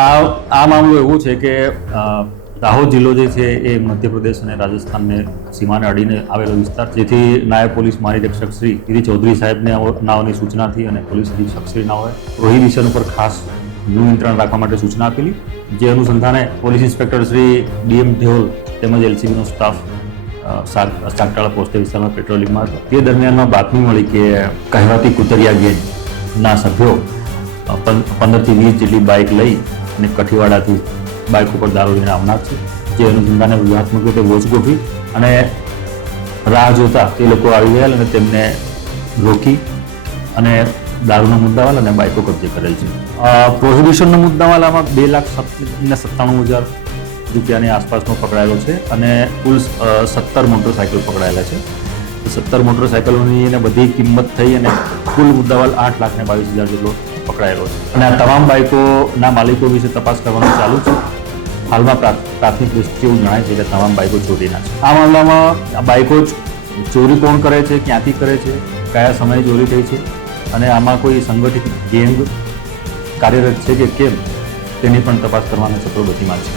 આ મામલો એવો છે કે દાહોદ જિલ્લો જે છે એ મધ્યપ્રદેશ અને રાજસ્થાનને સીમાને અડીને આવેલો વિસ્તાર, જેથી નાયબ પોલીસ મહાનિરીક્ષક શ્રી ગિરી ચૌધરી સાહેબને નાઓની સૂચનાથી અને પોલીસ અધિક્ષક શ્રી નાઓએ પ્રોહિબિશન ઉપર ખાસ નિયંત્રણ રાખવા માટે સૂચના આપેલી, જે અનુસંધાને પોલીસ ઇન્સ્પેક્ટર શ્રી ડીએમ ઢેઓલ તેમજ એલસીબીનો સ્ટાફ સાગટાળા પોસ્ટ વિસ્તારમાં પેટ્રોલિંગમાં હતો. તે દરમિયાનમાં બાતમી મળી કે કહેવાતી કુતરિયા ગેંગના સભ્યો 15 થી 20 જેટલી બાઇક લઈ અને કઠીવાડાથી બાઇક ઉપર દારૂ લઈને આવનાર છે. જે અનુસંધાને વ્યૂહાત્મક રીતે વોચ ગોઠવી અને રાહ જોતા તે લોકો આવી ગયા અને તેમને રોકી અને દારૂનો મુદ્દામાલ અને બાઇકો કબજે કરેલ છે. પ્રોહિબિશનનો મુદ્દામાલ આમાં 2,97,000 રૂપિયાની આસપાસનો પકડાયેલો છે અને કુલ 17 મોટરસાઇકલ પકડાયેલા છે. 17 મોટરસાઇકલોની અને બધી કિંમત થઈ અને કુલ મુદ્દામાલ 8,22,000 જેટલો પકડાયેલો છે. અને આ તમામ બાઇકોના માલિકો વિશે તપાસ કરવાનું ચાલુ છે. હાલમાં પ્રાથમિક દૃષ્ટિએ એવું જણાય છે કે તમામ બાઇકો ચોરીના છે. આ મામલામાં બાઇકો ચોરી કોણ કરે છે, ક્યાંથી કરે છે, કયા સમયે ચોરી થઈ છે અને આમાં કોઈ સંગઠિત ગેંગ કાર્યરત છે કે કેમ તેની પણ તપાસ કરવાના ચક્રો ગતિમાન છે.